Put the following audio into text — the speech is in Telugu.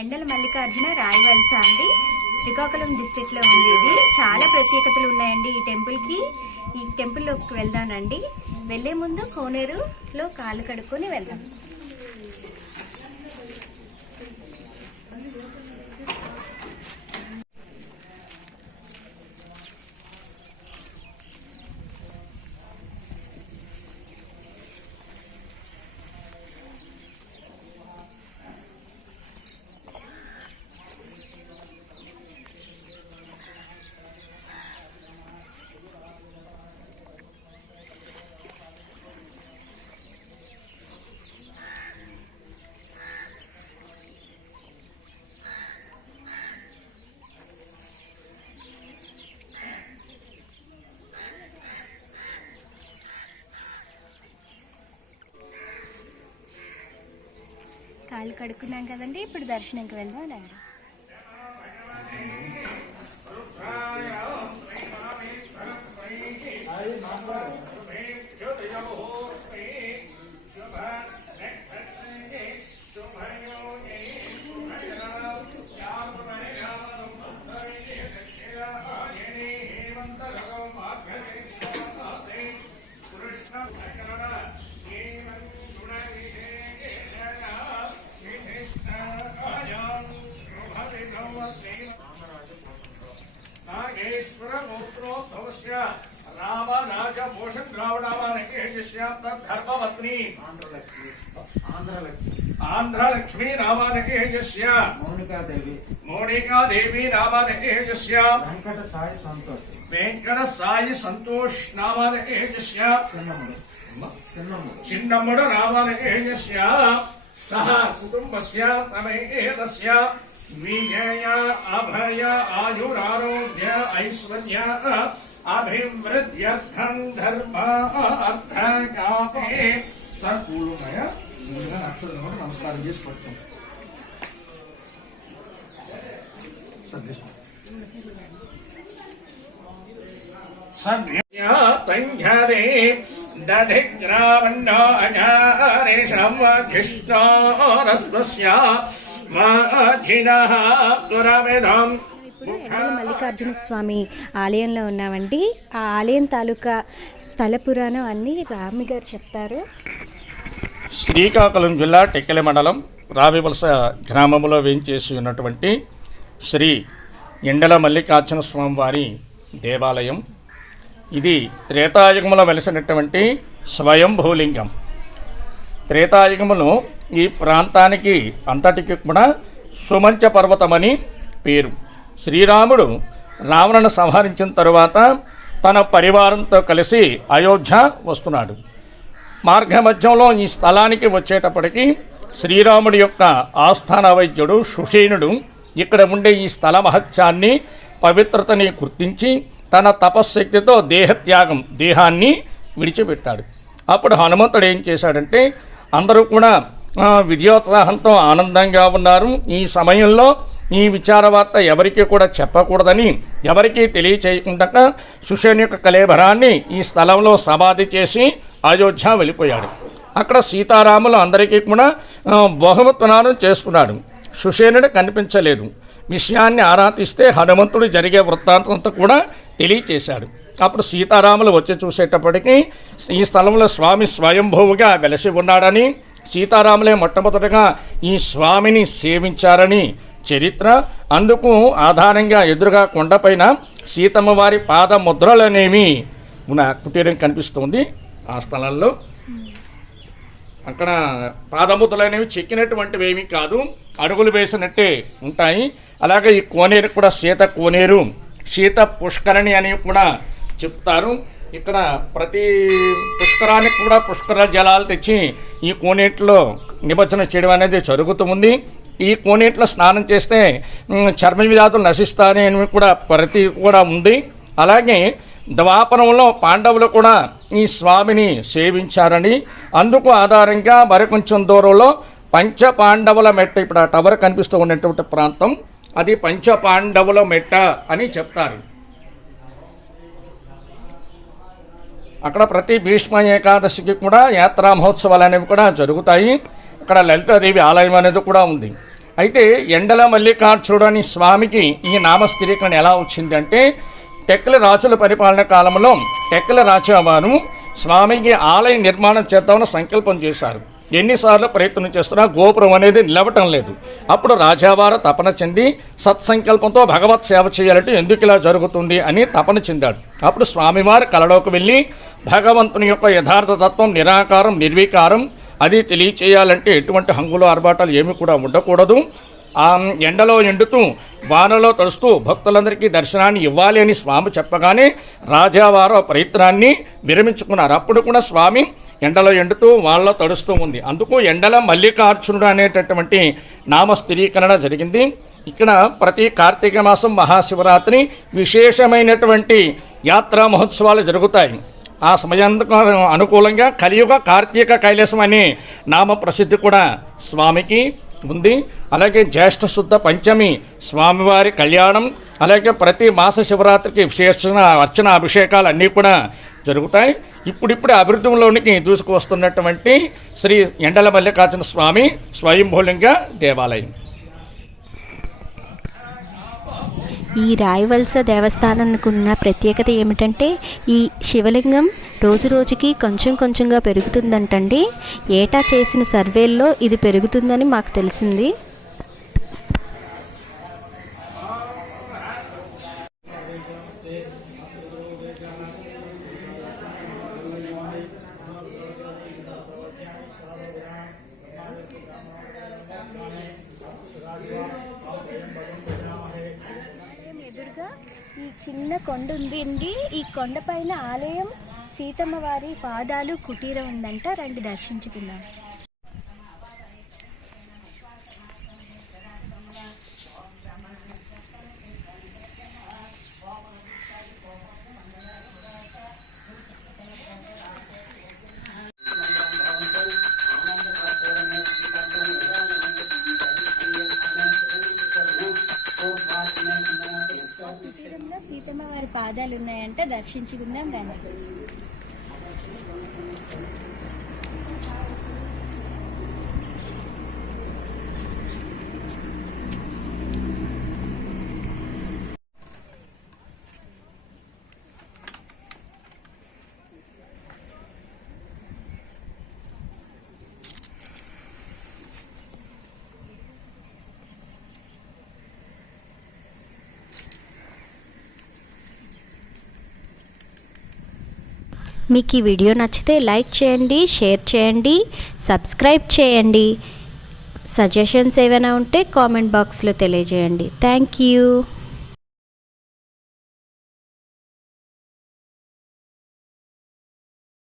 ఎండల మల్లికార్జున రాయవలస అండి, శ్రీకాకుళం డిస్ట్రిక్ట్లో ఉంది. ఇది చాలా ప్రత్యేకతలు ఉన్నాయండి ఈ టెంపుల్కి. ఈ టెంపుల్లోకి వెళ్దానండి. వెళ్ళే ముందు కోనేరులో కాళ్ళు కడుక్కొని వెళ్దాం. కాళ్ళు కడుక్కున్నాం కదండి, ఇప్పుడు దర్శనంకి వెళ్దాం రండి. आंध्रलक्ष्मी रामादकेजस्य मोनिका देवी रामादकेजस्य वेंकट साई संतोष नामादकेजस्य चिन्नम्मड रामादकेजस्य सह कुटुंबस्य तमेतस्य विजय अभय आयुरारोग्य ऐश्वर्य अभिवृद्ध्यर्थं धर्म अर्थ कामे सर्वूलमय अक्षर नमस्कार संघरे दधिग्रावण्डो अजारेशं कृष्णोरस्तस्य माजिनः दुरविधं. ఎండల మల్లికార్జున స్వామి ఆలయంలో ఉన్నామండి. ఆ ఆలయం తాలూకా స్థల పురాణం అన్ని స్వామి గారు చెప్తారు. శ్రీకాకుళం జిల్లా టెక్కలి మండలం రావివలస గ్రామంలో వేయించేసి ఉన్నటువంటి శ్రీ ఎండల మల్లికార్జున స్వామి వారి దేవాలయం. ఇది త్రేతాయుగంలో వెలిసినటువంటి స్వయంభూలింగం. త్రేతాయుగములో ఈ ప్రాంతానికి అంతటికి కూడా సుమంచ పర్వతమని పేరు. శ్రీరాముడు రావణను సంహరించిన తరువాత తన పరివారంతో కలిసి అయోధ్య వస్తున్నాడు. మార్గమధ్యంలో ఈ స్థలానికి వచ్చేటప్పటికి శ్రీరాముడి యొక్క ఆస్థాన వైద్యుడు సుషేనుడు ఇక్కడ ఉండే ఈ స్థల మహత్యాన్ని పవిత్రతని గుర్తించి తన తపశ్శక్తితో దేహాన్ని విడిచిపెట్టాడు. అప్పుడు హనుమంతుడు ఏం చేశాడంటే, అందరూ కూడా విజయోత్సాహంతో ఆనందంగా ఉన్నారు. ఈ సమయంలో ఈ విచార వార్త ఎవరికి కూడా చెప్పకూడదని ఎవరికీ తెలియచేయకుండా సుషేను యొక్క కళేబరాన్ని ఈ స్థలంలో సమాధి చేసి అయోధ్య వెళ్ళిపోయాడు. అక్కడ సీతారాములు అందరికీ కూడా బహుమతునాలు చేస్తున్నాడు. సుషేనుడు కనిపించలేదు. విషయాన్ని ఆరాధిస్తే హనుమంతుడు జరిగే వృత్తాంతంతో కూడా తెలియచేశాడు. అప్పుడు సీతారాములు వచ్చి చూసేటప్పటికీ ఈ స్థలంలో స్వామి స్వయంభూవుగా వెలసి ఉన్నాడని, సీతారాములే మొట్టమొదటగా ఈ స్వామిని సేవించారని చరిత్ర. అందుకు ఆధారంగా ఎదురుగా కొండపైన సీతమ్మ వారి పాద ముద్రలనేవి ఉన్న కుటీరం కనిపిస్తుంది. ఆ స్థలంలో అక్కడ పాదముద్రలు అనేవి చెక్కినటువంటివి ఏమీ కాదు, అడుగులు వేసినట్టే ఉంటాయి. అలాగే ఈ కోనేరు కూడా సీత కోనేరు, సీత పుష్కరణి అని కూడా చెప్తారు. ఇక్కడ ప్రతి పుష్కరానికి కూడా పుష్కర జలాలు తెచ్చి ఈ కోనేటిలో నిమజ్జనం చేయడం అనేది జరుగుతుంది. ఈ కోనేటిలో స్నానం చేస్తే చర్మ వ్యాధులు నశిస్తాయని కూడా ప్రతి కూడా ఉంది. అలాగే ద్వాపరంలో పాండవులు కూడా ఈ స్వామిని సేవించారని, అందుకు ఆధారంగా మరికొంచెం దూరంలో పంచపాండవుల మెట్ట, ఇప్పుడు ఆ టవర్ కనిపిస్తూ ఉన్నటువంటి ప్రాంతం అది పంచపాండవుల మెట్ట అని చెప్తారు. అక్కడ ప్రతి భీష్మ ఏకాదశికి కూడా యాత్రా మహోత్సవాలు అనేవి కూడా జరుగుతాయి. అక్కడ లలితాదేవి ఆలయం అనేది కూడా ఉంది. అయితే ఎండల మల్లికార్జునుడు అని స్వామికి ఈ నామస్థిరీకరణ ఎలా వచ్చిందంటే టెక్కల రాజుల పరిపాలన కాలంలో టెక్కల రాజావారు స్వామికి ఆలయ నిర్మాణం చేద్దామని సంకల్పం చేశారు. ఎన్నిసార్లు ప్రయత్నం చేస్తున్నా గోపురం అనేది నిలవటం లేదు. అప్పుడు రాజావారు తపన చెంది సత్సంకల్పంతో భగవత్ సేవ చేయాలంటే ఎందుకు ఇలా జరుగుతుంది అని తపన చెందాడు. అప్పుడు స్వామివారు కలలోకి వెళ్ళి భగవంతుని యొక్క యథార్థ తత్వం నిరాకారం నిర్వికారం అది తెలియచేయాలంటే ఎటువంటి హంగులు ఆర్భాటాలు ఏమి కూడా ఉండకూడదు. ఆ ఎండలో ఎండుతూ వానలో తడుస్తూ భక్తులందరికీ దర్శనాన్ని ఇవ్వాలి అని స్వామి చెప్పగానే రాజావారు ఆ ప్రయత్నాన్ని విరమించుకున్నారు. అప్పుడు కూడా స్వామి ఎండలో ఎండుతూ వాళ్ళలో తడుస్తూ ఉంది. అందుకు ఎండల మల్లికార్జునుడు అనేటటువంటి నామస్థిరీకరణ జరిగింది. ఇక్కడ ప్రతి కార్తీక మాసం మహాశివరాత్రి విశేషమైనటువంటి యాత్రా మహోత్సవాలు జరుగుతాయి. ఆ సమయానికి అనుకూలంగా కలియుగ కార్తీక కైలాసం అనే నామ ప్రసిద్ధి కూడా స్వామికి ఉంది. అలాగే జ్యేష్ఠ శుద్ధ పంచమి స్వామివారి కళ్యాణం, అలాగే ప్రతి మాస శివరాత్రికి విశేష అర్చన అభిషేకాలు అన్నీ కూడా జరుగుతాయి. ఇప్పుడిప్పుడే అభివృద్ధిలోనికి దూసుకువస్తున్నటువంటి శ్రీ ఎండల మల్లికార్జున స్వామి స్వయంభూలింగ దేవాలయం. ఈ రాయవలస దేవస్థానానికి ఉన్న ప్రత్యేకత ఏమిటంటే ఈ శివలింగం రోజు రోజుకి కొంచెం కొంచెంగా పెరుగుతుందంటండి. ఏటా చేసిన సర్వేల్లో ఇది పెరుగుతుందని మాకు తెలిసింది. ఎదురుగా ఈ చిన్న కొండ ఉందండి. ఈ కొండపైన ఆలయం సీతమ్మ వారి పాదాలు కుటీరం ఉందంట. రండి దర్శించుకుందాం. కుటీరంలో సీతమ్మ వారి పాదాలు ఉన్నాయంట. దర్శించుకుందాం రండి. మీకు ఈ వీడియో నచ్చితే లైక్ చేయండి, షేర్ చేయండి, సబ్స్క్రైబ్ చేయండి. సజెషన్స్ ఏమైనా ఉంటే కామెంట్ బాక్స్లో తెలియజేయండి. Thank you.